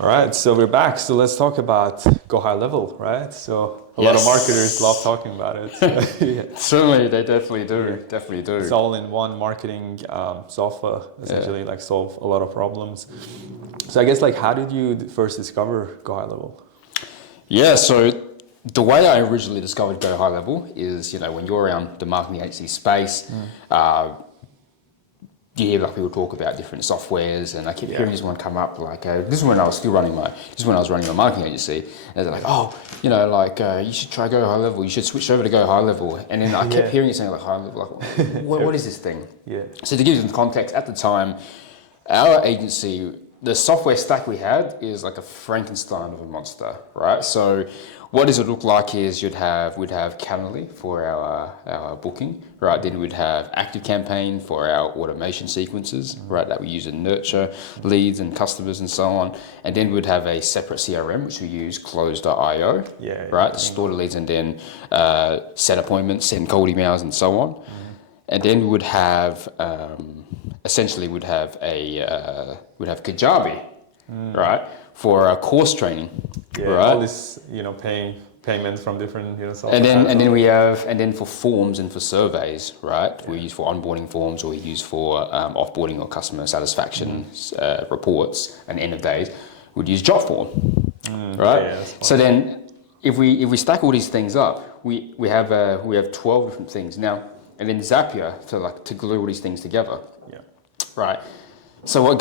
All right, so we're back. So let's talk about go high level, right? So a lot of marketers love talking about it. So, yeah. Certainly, they definitely do. Definitely do. It's all in one marketing software, essentially, like solve a lot of problems. So I guess like how did you first discover go high level? Yeah, so the way I originally discovered Go High Level is, when you're around the marketing agency space, you hear like people talk about different softwares, and I keep hearing this one come up. Like this is when I was running my marketing agency, and they're like, you should try Go High Level. You should switch over to Go High Level. And then I kept hearing it saying like high level, like what is this thing? Yeah. So to give you some context, at the time, our agency, the software stack we had is like a Frankenstein of a monster, right? So what does it look like is we'd have Calendly for our booking, right? Then we'd have ActiveCampaign for our automation sequences, right? That we use to nurture leads and customers and so on. And then we'd have a separate CRM, which we use Close.io, right? To store the leads and then set appointments, send cold emails and so on. And then we would have, essentially we'd have Kajabi, right? For our course training, right? All this, paying payments from different, software. And then for forms and for surveys, right? We use for onboarding forms, or we use for offboarding or customer satisfaction reports and end of days. We'd use Jotform, right? Yeah, so then, if we stack all these things up, we have 12 different things now, and then Zapier to glue all these things together. Yeah. Right. So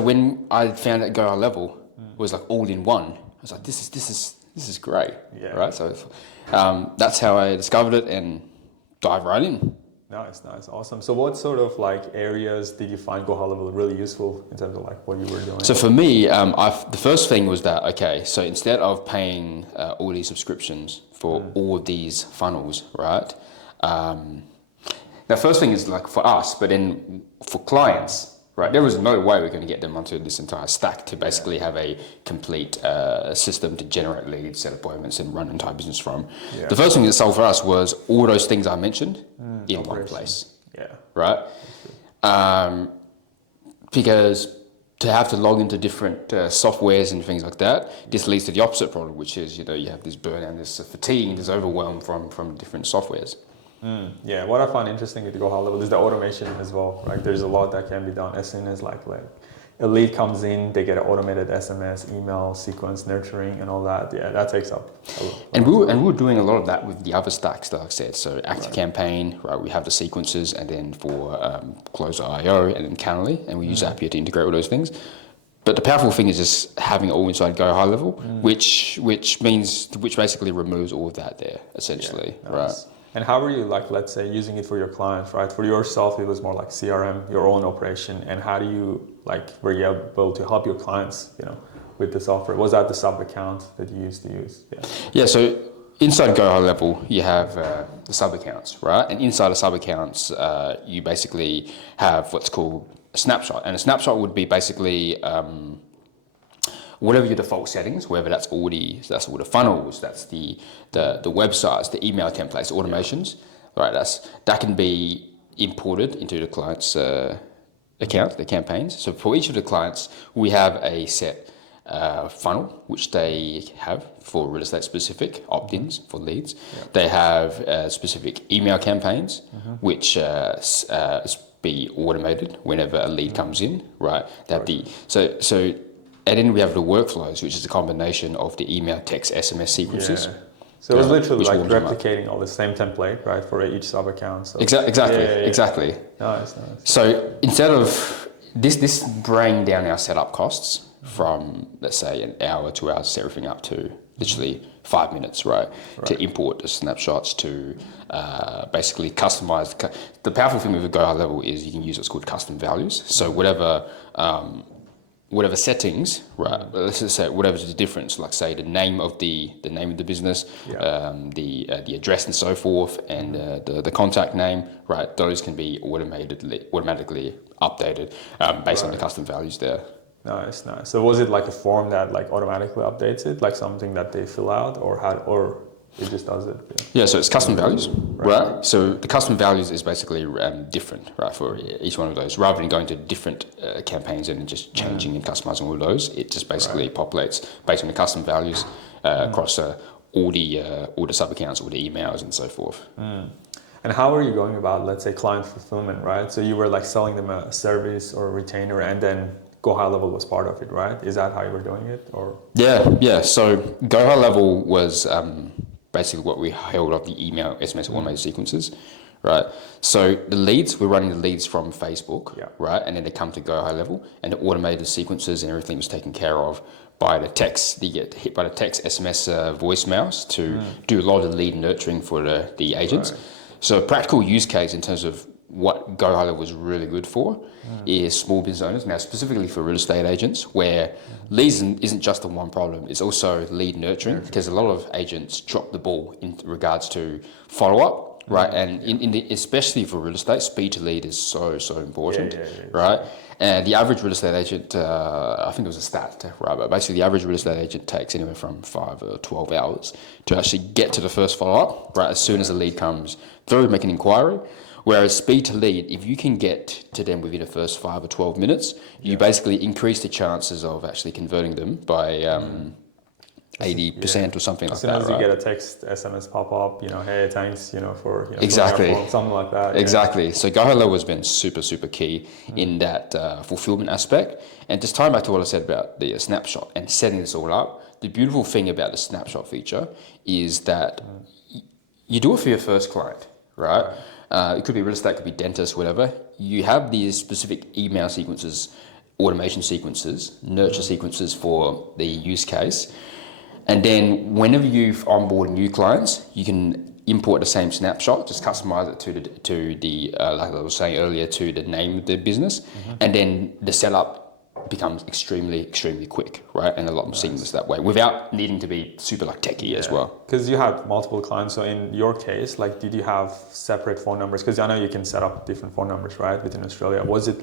when I found out Go High Level was like all in one, I was like, this is great. Yeah. Right. So that's how I discovered it and dive right in. Nice, awesome. So what sort of like areas did you find Go High Level really useful in terms of like what you were doing? So for me, the first thing was that, so instead of paying all these subscriptions for all of these funnels, right? The first thing is like for us, but then for clients, right? There was no way we're going to get them onto this entire stack to basically have a complete system to generate leads, set appointments, and run an entire business from. Yeah. The first thing that solved for us was all those things I mentioned in one place. Yeah. Right? Because to have to log into different softwares and things like that, this leads to the opposite problem, which is, you have this burnout, this fatigue, this overwhelm from different softwares. Yeah, what I find interesting with the Go High Level is the automation as well, right? There's a lot that can be done as soon as like a lead comes in, they get an automated SMS, email, sequence, nurturing, and all that. Yeah, that takes up a lot. And we were doing a lot of that with the other stacks that I said. So ActiveCampaign, right? We have the sequences, and then for Close.io and then Calendly, and we use Zapier to integrate all those things. But the powerful thing is just having it all inside Go High Level, which basically removes all of that there, essentially, right? And how were you, like, let's say, using it for your clients, right? For yourself, it was more like CRM, your own operation. And how do you, were you able to help your clients, with the software? Was that the sub account that you used to use? Yeah, so inside Go High Level, you have the sub accounts, right? And inside the sub accounts, you basically have what's called a snapshot. And a snapshot would be basically whatever your default settings, whether that's all the funnels, that's the websites, the email templates, automations, right? That can be imported into the client's account, the campaigns. So for each of the clients, we have a set funnel which they have for real estate specific opt-ins for leads. They have specific email campaigns which be automated whenever a lead comes in, right? And then we have the workflows, which is a combination of the email, text, SMS sequences. Yeah. So it was literally like replicating all the same template, right, for each sub account. So. Exactly. Nice. So instead of this bring down our setup costs from, let's say, an hour, 2 hours, set everything up to literally 5 minutes, right? To import the snapshots, to basically customize. The powerful thing with the Go High Level is you can use what's called custom values. So whatever settings, right? Let's just say whatever's the difference, like say the name of the business, the address and so forth, and the contact name, right? Those can be automatically updated based on the custom values there. Nice. So was it like a form that like automatically updates it, like something that they fill out, or It just does it. Yeah, so it's custom values, right? So the custom values is basically different, right, for each one of those. Rather than going to different campaigns and just changing and customizing all those, it just basically populates based on the custom values across all the sub accounts, all the emails, and so forth. And how are you going about, let's say, client fulfillment, right? So you were like selling them a service or a retainer, and then Go High Level was part of it, right? Is that how you were doing it, or? Yeah. So Go High Level was basically what we held up the email, SMS, automated sequences, right? So the leads, we're running the leads from Facebook, right? And then they come to Go High Level, and the automated sequences and everything was taken care of by the text. You get hit by the text, SMS, voicemails to do a lot of the lead nurturing for the agents. Right. So a practical use case in terms of what Go High Level was really good for is small business owners. Now, specifically for real estate agents, where leads isn't just the one problem, it's also lead nurturing, because a lot of agents drop the ball in regards to follow-up, right? And especially for real estate, speed to lead is so important, right? And the average real estate agent, I think it was a stat, right? But basically, the average real estate agent takes anywhere from 5 or 12 hours to actually get to the first follow-up, right? As soon as the lead comes through, make an inquiry. Whereas speed to lead, if you can get to them within the first 5 or 12 minutes, you basically increase the chances of actually converting them by 80% or something like that. As soon as you get a text, SMS pop up, hey, thanks, for exactly something like that. Exactly. So Go High Level has been super key in that fulfillment aspect. And just tying back to what I said about the snapshot and setting this all up, the beautiful thing about the snapshot feature is that you do it for your first client, right? It could be real estate, it could be dentist, whatever. You have these specific email sequences, automation sequences, nurture sequences for the use case. And then whenever you've onboarded new clients, you can import the same snapshot, just customize it to the like I was saying earlier, to the name of the business. And then the setup becomes extremely quick, right? And a lot more seamless that way, without needing to be super techie as well. Because you had multiple clients, so in your case, did you have separate phone numbers? Because I know you can set up different phone numbers, right, within Australia. Was it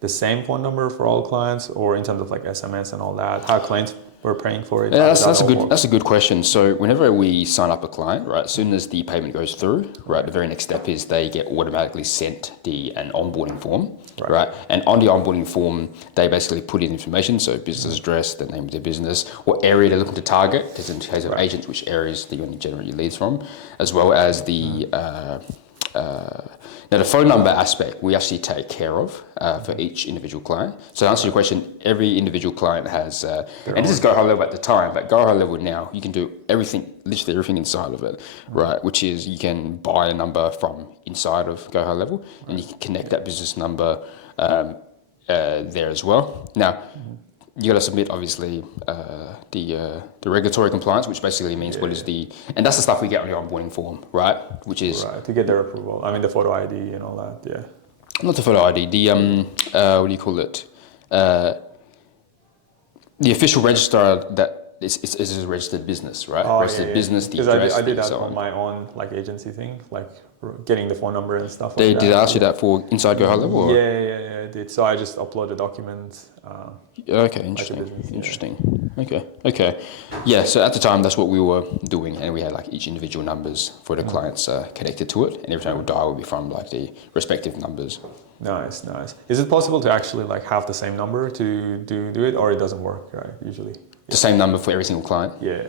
the same phone number for all clients, or in terms of SMS and all that? How clients were paying for it? Yeah, that's a good question. So whenever we sign up a client, right, as soon as the payment goes through, right, the very next step is they get automatically sent an onboarding form, right? And on the onboarding form, they basically put in information, so business address, the name of their business, what area they're looking to target, because in case of agents, which areas do you want to generate your leads from, as well as the now the phone number aspect we actually take care of for each individual client. So to answer your question, every individual client has, and this is Go High Level at the time, but Go High Level now, you can do everything, literally everything inside of it, right? Which is you can buy a number from inside of Go High Level, and you can connect that business number there as well. Now, you got to submit obviously the regulatory compliance, which basically means what is and that's the stuff we get on the onboarding form, right? Which is to get their approval. I mean, the photo ID and all that. Not the photo ID. The what do you call it? The official register that is a registered business, right? Registered business. The address. I did that on my own agency thing, getting the phone number and stuff. They did ask you that for inside Go High Level? Or? Yeah, I did. So I just upload the documents. Okay, interesting. Okay. Yeah, so at the time, that's what we were doing, and we had each individual numbers for the clients connected to it, and every time we dial, would be from the respective numbers. Nice. Is it possible to actually have the same number to do it, or it doesn't work, right? Usually. The same number for every single client? Yeah.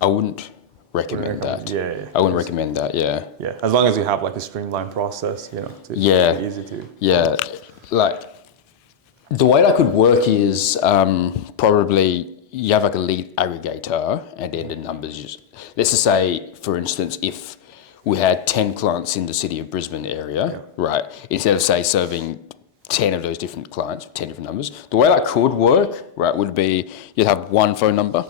I wouldn't recommend that. I wouldn't recommend that. Yeah. As long as you have a streamlined process, to easy to. Yeah, the way that could work is probably you have a lead aggregator, and then the numbers just, let's just say, for instance, if we had 10 clients in the city of Brisbane area, right, instead of say serving 10 of those different clients, 10 different numbers, the way that could work, right, would be you'd have one phone number,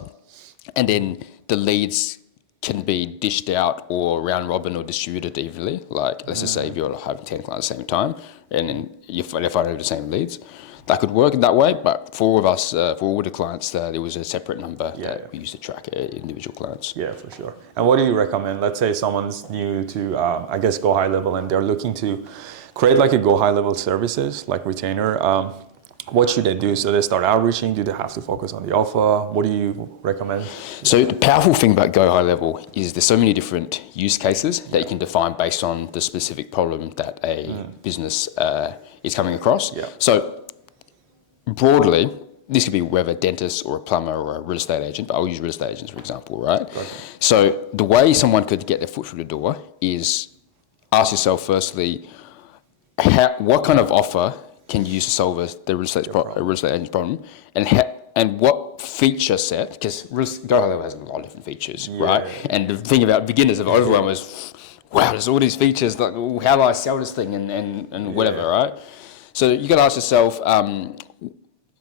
and then the leads can be dished out or round robin or distributed evenly. Let's just say if you're having 10 clients at the same time, and then they're finding the same leads. That could work in that way, but for all of us, for all the clients, there was a separate number that we used to track individual clients. Yeah, for sure. And what do you recommend? Let's say someone's new to, Go High Level, and they're looking to create a Go High Level services, retainer. what should they do? So they start outreaching. Do they have to focus on the offer? What do you recommend? So the powerful thing about Go High Level is there's so many different use cases that you can define based on the specific problem that a business is coming across. Yeah. So broadly, this could be whether a dentist or a plumber or a real estate agent, but I'll use real estate agents for example, right? Okay. So the way someone could get their foot through the door is ask yourself firstly, what kind of offer can you use to solve the real estate agent's problem, and what feature set, because Go High Level has a lot of different features, right? And the thing about beginners of overwhelm is, wow, there's all these features, like, how do I sell this thing and whatever, right? So you got to ask yourself,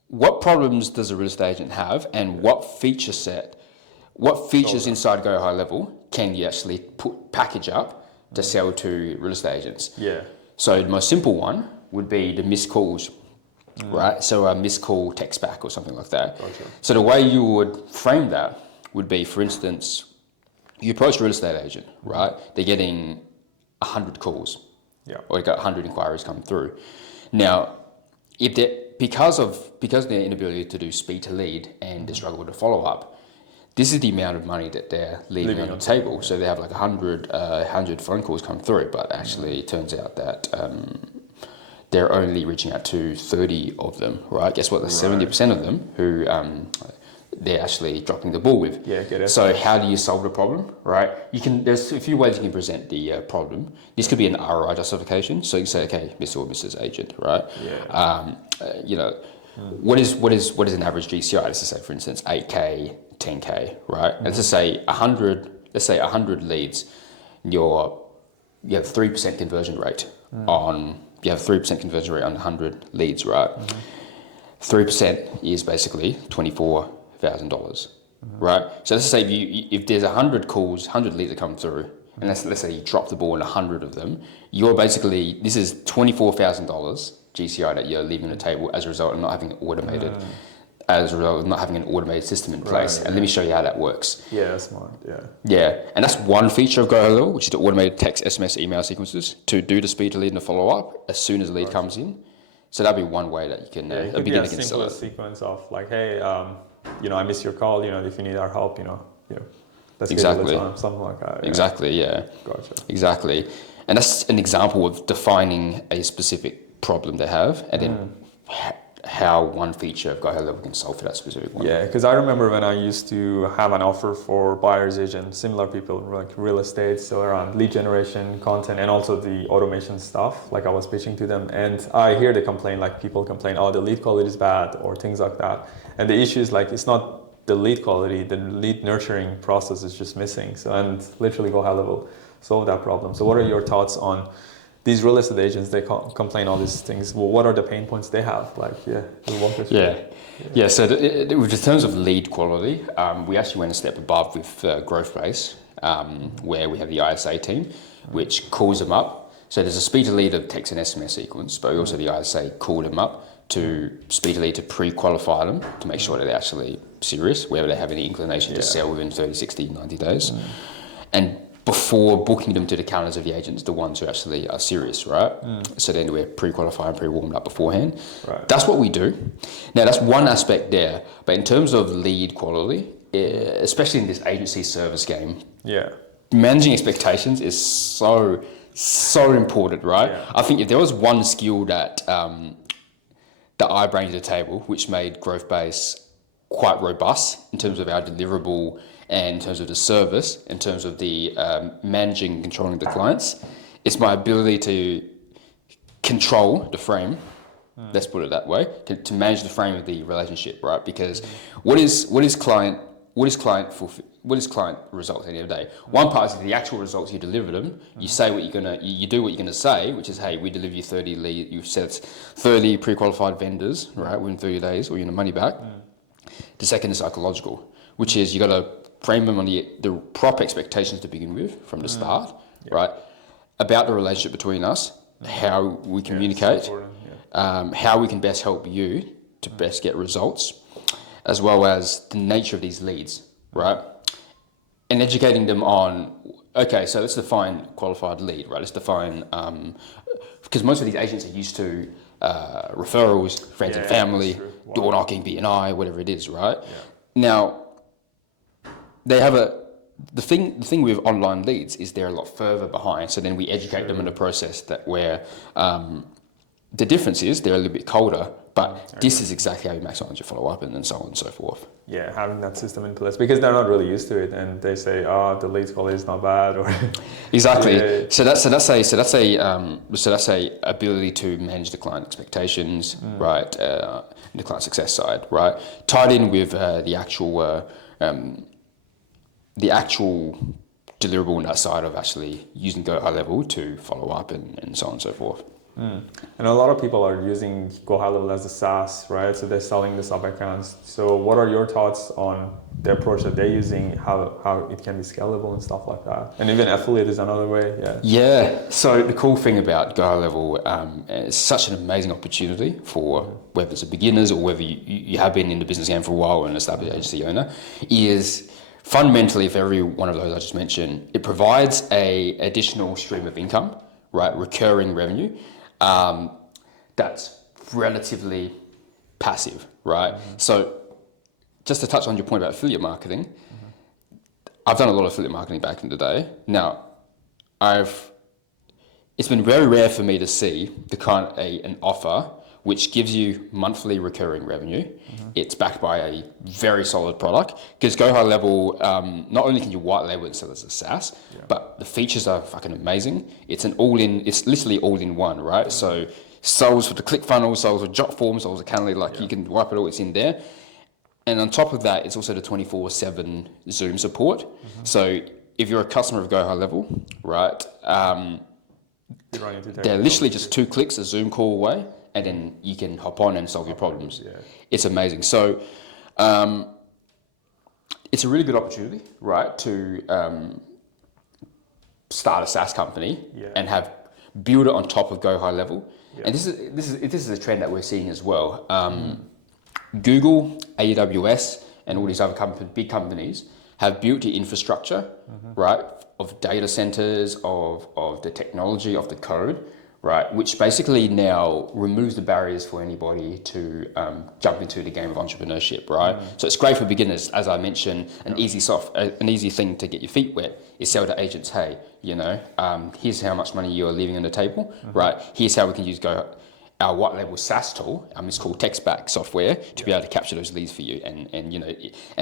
what problems does a real estate agent have, and what features inside Go High Level can you actually package up to sell to real estate agents? Yeah. So the most simple one would be the missed calls, right? So a missed call text back or something like that. Gotcha. So the way you would frame that would be, for instance, you approach a real estate agent, right? They're getting 100 calls, or they got 100 inquiries come through. Now, if they because of their inability to do speed to lead and the struggle to follow up, this is the amount of money that they're leaving on the table. So they have like 100 phone calls come through, but actually it turns out that they're only reaching out to 30 of them, right? Guess what? There's 70% of them who they're actually dropping the ball with. Yeah, get it. So how do you solve the problem, right? There's a few ways you can present the problem. This could be an ROI justification. So you can say, okay, Mr. or Mrs. Agent, right? Yeah. What is an average GCI? Let's just say, for instance, 8K, 10K, right? And let's just say 100 leads, you have 3% conversion rate on 100 leads, right? 3% is basically $24,000, right? So let's say if there's 100 calls, 100 leads that come through, and let's say you drop the ball in 100 of them, this is $24,000 GCI that you're leaving on the table as a result of not having an automated system in place. And let me show you how that works. Yeah, that's smart. Yeah, and that's one feature of Go High Level, which is the automated text, SMS, email sequences to do the speed to lead and the follow up as soon as the lead comes in. So that'd be one way that you can it could be a simple sequence of like, hey, I missed your call. If you need our help, let's exactly schedule a time, something like that. Yeah. Exactly. Yeah. Gotcha. Exactly, and that's an example of defining a specific problem they have, and then how one feature of Go High Level can solve for that specific one. Yeah, because I remember when I used to have an offer for buyer's agent, similar people like real estate, so around lead generation, content, and also the automation stuff, like I was pitching to them. And I hear people complain, oh, the lead quality is bad or things like that. And the issue is like, it's not the lead quality, the lead nurturing process is just missing. So, and literally Go High Level solve that problem. So what are your thoughts on these real estate agents? They complain all these things. Well, what are the pain points they have? So in terms of lead quality, we actually went a step above with Growth Base, where we have the ISA team, which calls them up. So there's a speed to lead of text and SMS sequence, but we also the ISA call them up to speed to lead to pre-qualify them to make sure that they're actually serious, whether they have any inclination to sell within 30, 60, 90 days. And before booking them to the calendars of the agents, the ones who actually are serious, right? So then we're pre-qualified and pre-warmed up beforehand. Right. That's what we do. Now, that's one aspect there. But in terms of lead quality, especially in this agency service game, managing expectations is so important, right? Yeah. I think if there was one skill that I bring to the table, which made Growth Base quite robust in terms of our deliverable and in terms of the service, in terms of the managing and controlling the clients, it's my ability to control the frame, let's put it that way, to manage the frame of the relationship, right? Because what is client results at the end of the day? One part is the actual results, you deliver them, you say what you do what you're gonna say, which is, hey, we deliver you 30 lead, you've said 30 pre-qualified vendors, right, within 30 days, or your money back. The second is psychological, which is you gotta frame them on the proper expectations to begin with from the start, right? About the relationship between us, how we communicate, how we can best help you to best get results, as well as the nature of these leads, right? And educating them on, okay, so let's define qualified lead, right? Let's define, because most of these agents are used to referrals, friends and family, that's true. Wow. door knocking, BNI, whatever it is, right? Yeah. Now, they have the thing with online leads is they're a lot further behind. So then we educate them in a process that where the difference is they're a little bit colder, but this is exactly how you maximize your follow up and so on and so forth. Yeah, having that system in place because they're not really used to it, and they say, "Oh, the lead quality is not bad," or exactly. Yeah. So that's a ability to manage the client expectations, right? The client success side, right? Tied in with the actual deliverable on that side of actually using Go High Level to follow up and so on and so forth. And a lot of people are using Go High Level as a Saas, right? So they're selling the sub accounts. So what are your thoughts on the approach that they're using, how it can be scalable and stuff like that? And even affiliate is another way, yeah. Yeah, so the cool thing about Go High Level it's such an amazing opportunity for whether it's a beginners or whether you have been in the business game for a while and an established agency owner, is fundamentally for every one of those I just mentioned, it provides a additional stream of income, right? Recurring revenue. That's relatively passive, right? So just to touch on your point about affiliate marketing, I've done a lot of affiliate marketing back in the day. Now, it's been very rare for me to see an offer which gives you monthly recurring revenue. It's backed by a very solid product because Go High Level, not only can you white label it and sell it as a SaaS, but the features are fucking amazing. It's literally all in one, right? So sells for the ClickFunnels, sells for Jot Forms, sells for Calendly, you can wipe it all, it's in there. And on top of that, it's also the 24/7 Zoom support. So if you're a customer of Go High Level, right, they're literally just 2 clicks, a Zoom call away, and then you can hop on and solve your problems. Yeah. It's amazing. So it's a really good opportunity, right, to start a SaaS company and build it on top of Go High Level. And this is a trend that we're seeing as well. Google, AWS, and all these other big companies have built the infrastructure, right, of data centers, of the technology, of the code, right, which basically now removes the barriers for anybody to jump into the game of entrepreneurship, right? So it's great for beginners, as I mentioned. An easy thing to get your feet wet is sell to agents. Hey, here's how much money you are leaving on the table, right? Here's how we can use our white label SaaS tool. It's called text-back software to be able to capture those leads for you. And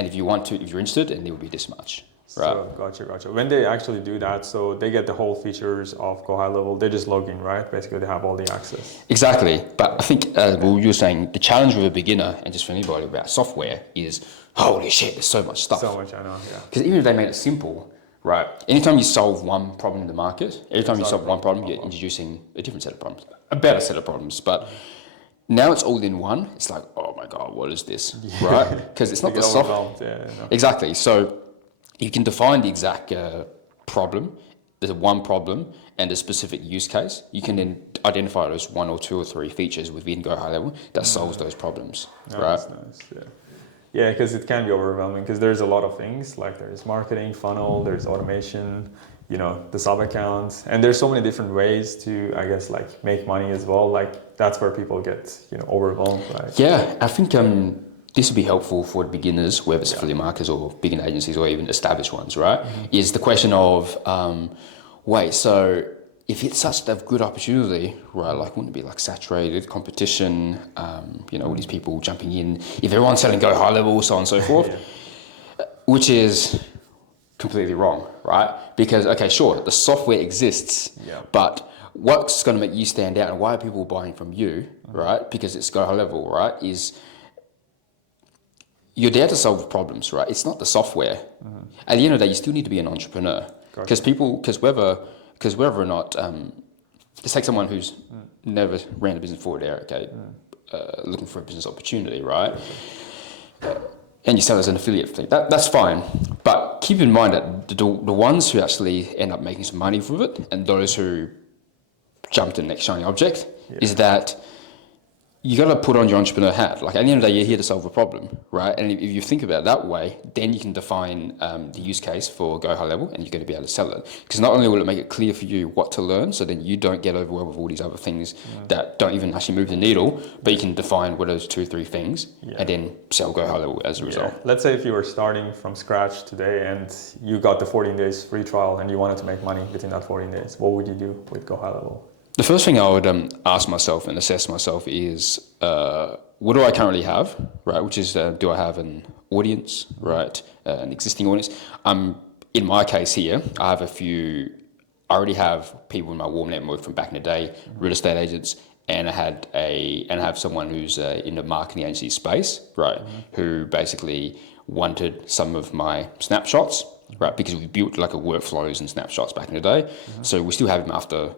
if you're interested, and it will be this much. Right. So, gotcha. When they actually do that, so they get the whole features of Go High Level, they just log in, right? Basically, they have all the access. Exactly. But I think, you were saying, the challenge with a beginner, and just for anybody about software, is, holy shit, there's so much stuff. So much, I know, yeah. Because even if they made it simple, right, anytime you solve one problem in the market, you solve one problem, you're introducing a different set of problems, a better set of problems. But now it's all in one. It's like, oh my God, what is this, right? Because it's not the software. Exactly. So you can define the exact problem. There's one problem and a specific use case. You can then identify those 1 or 2 or 3 features within Go High Level that solves those problems, right? That's nice, yeah. Yeah, because it can be overwhelming because there's a lot of things, like there's marketing, funnel, there's automation, the sub accounts, and there's so many different ways to, I guess, like make money as well. Like that's where people get, overwhelmed. Right? Yeah, I think this would be helpful for beginners, whether it's affiliate marketers or beginner agencies or even established ones, right? Is the question of, so if it's such a good opportunity, right, like wouldn't it be like saturated competition, all these people jumping in, if everyone's selling Go High Level, so on and so forth, which is completely wrong, right? Because, okay, sure, the software exists, but what's going to make you stand out and why are people buying from you, right? Because it's Go High Level, right, is you're there to solve problems, right? It's not the software. At the end of the day, you still need to be an entrepreneur. Because whether or not, let's take someone who's never ran a business before there, okay, looking for a business opportunity, right? And you sell as an affiliate thing, that's fine. But keep in mind that the ones who actually end up making some money from it and those who jump to the next shiny object is that you got to put on your entrepreneur hat. Like at the end of the day, you're here to solve a problem, right? And if you think about it that way, then you can define the use case for Go High Level, and you're going to be able to sell it. Because not only will it make it clear for you what to learn, so then you don't get overwhelmed with all these other things that don't even actually move the needle, but you can define what are those 2 or 3 things, and then sell Go High Level as a result. Let's say if you were starting from scratch today and you got the 14 days free trial and you wanted to make money within that 14 days, what would you do with Go High Level? The first thing I would ask myself and assess myself is, what do I currently have, right? Which is, do I have an audience, right? An existing audience. In my case here, I already have people in my warm network from back in the day, real estate agents, and I have someone who's in the marketing agency space, right? Who basically wanted some of my snapshots, right? Because we built like a workflows and snapshots back in the day. So we still have them after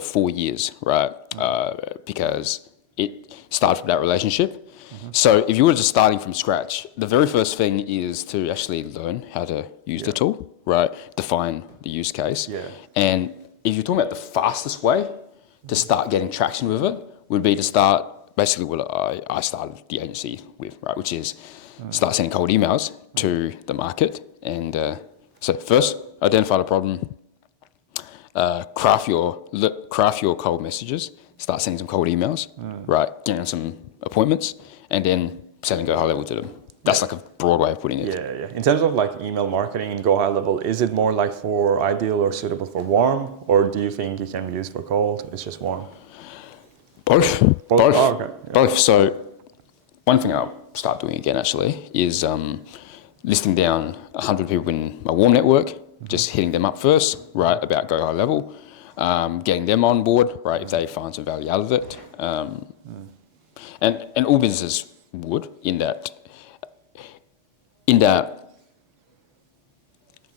4 years, right? Because it started from that relationship. So if you were just starting from scratch, the very first thing is to actually learn how to use the tool, right? Define the use case. And if you're talking about the fastest way to start getting traction with it, would be to start basically what I started the agency with, right? Which is start sending cold emails to the market. And so first, identify the problem, craft your cold messages, start sending some cold emails, right? Getting some appointments, and then selling Go High Level to them. That's like a broad way of putting it. Yeah. In terms of like email marketing and Go High Level, is it more like for ideal or suitable for warm, or do you think it can be used for cold? It's just warm. Both. Oh, okay. Both. So one thing I'll start doing again actually is listing down 100 people in my warm network, just hitting them up first, right, about Go High Level, getting them on board, right, if they find some value out of it. And all businesses would, in that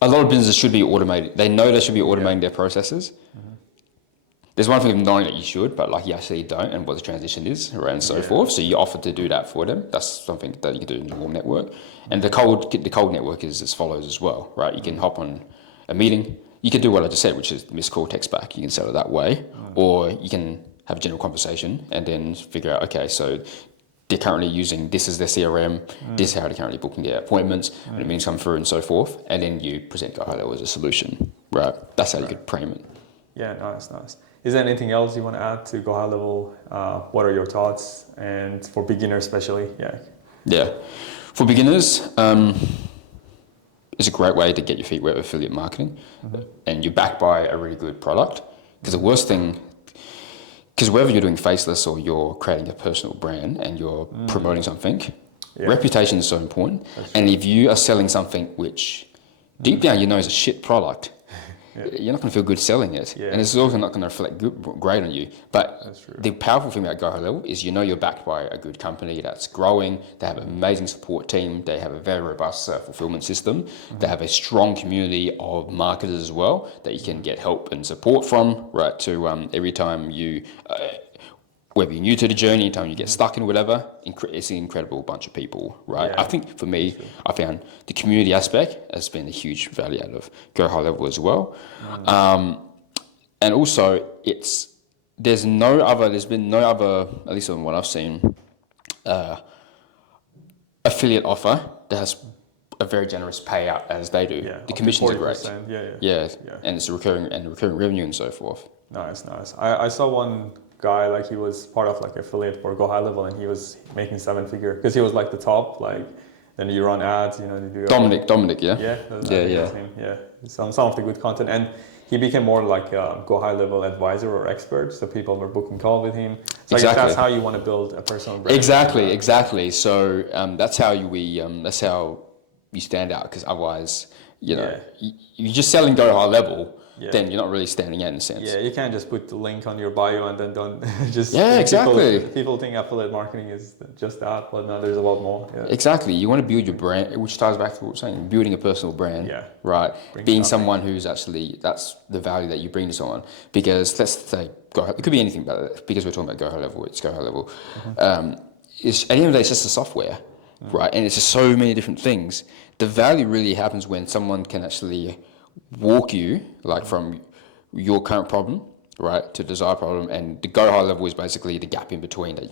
a lot of businesses should be automated. They know they should be automating their processes. There's one thing of knowing that you should, but like you actually don't, and what the transition is, right, and so forth. So you offer to do that for them. That's something that you can do in the warm network. And the cold network is as follows as well, right? You can hop on a meeting. You can do what I just said, which is missed call, text back. You can sell it that way, or you can have a general conversation and then figure out, okay, so they're currently using this as their CRM, this is how they're currently booking their appointments, when the meetings come through and so forth, and then you present Go High Level as a solution, right? That's how you could frame it. Yeah, nice. Is there anything else you want to add to Go High Level? What are your thoughts? And for beginners especially, Yeah, for beginners, it's a great way to get your feet wet with affiliate marketing, and you're backed by a really good product. Because the worst thing, because whether you're doing faceless or you're creating a personal brand and you're promoting something, reputation is so important. And if you are selling something which deep down you know is a shit product, you're not going to feel good selling it. And it's also not going to reflect great on you. But the powerful thing about Go High Level is you know you're backed by a good company that's growing. They have an amazing support team. They have a very robust fulfillment system. They have a strong community of marketers as well that you can get help and support from, right, to every time you... whether you're new to the journey, anytime you get stuck in whatever, it's an incredible bunch of people, right? I think for me, I found the community aspect has been a huge value out of Go High Level as well. And also, there's been no other, at least on what I've seen, affiliate offer that has a very generous payout as they do. The commissions are great. And it's a recurring revenue and so forth. Nice. I saw one guy, like he was part of like affiliate for Go High Level, and he was making 7-figure because he was like the top. Like then you run ads, you do Dominic, some of the good content, and he became more like a Go High Level advisor or expert. So people were booking call with him. So I guess that's how you want to build a personal brand. Exactly. So that's how you stand out, because otherwise, you're just selling Go High Level. Then you're not really standing out in a sense. Yeah, you can't just put the link on your bio and then don't just... People think affiliate marketing is just that, but no, there's a lot more. Exactly. You want to build your brand, which ties back to what we're saying, building a personal brand, right? Being someone who's actually, that's the value that you bring to someone. Because let's say, it could be anything, but because we're talking about Go High Level, it's Go High Level. At the end of the day, it's just a software, right? And it's just so many different things. The value really happens when someone can actually walk you like from your current problem right, to the desired problem, and the go high level is basically the gap in between that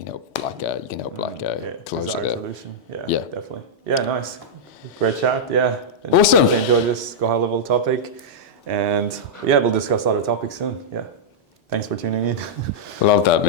close it desired there. solution. Yeah, Yeah. definitely. Yeah, nice. Great chat. Yeah. Awesome. Definitely enjoyed this go high level topic. And yeah, we'll discuss other topics soon. Yeah. Thanks for tuning in. Love that, man.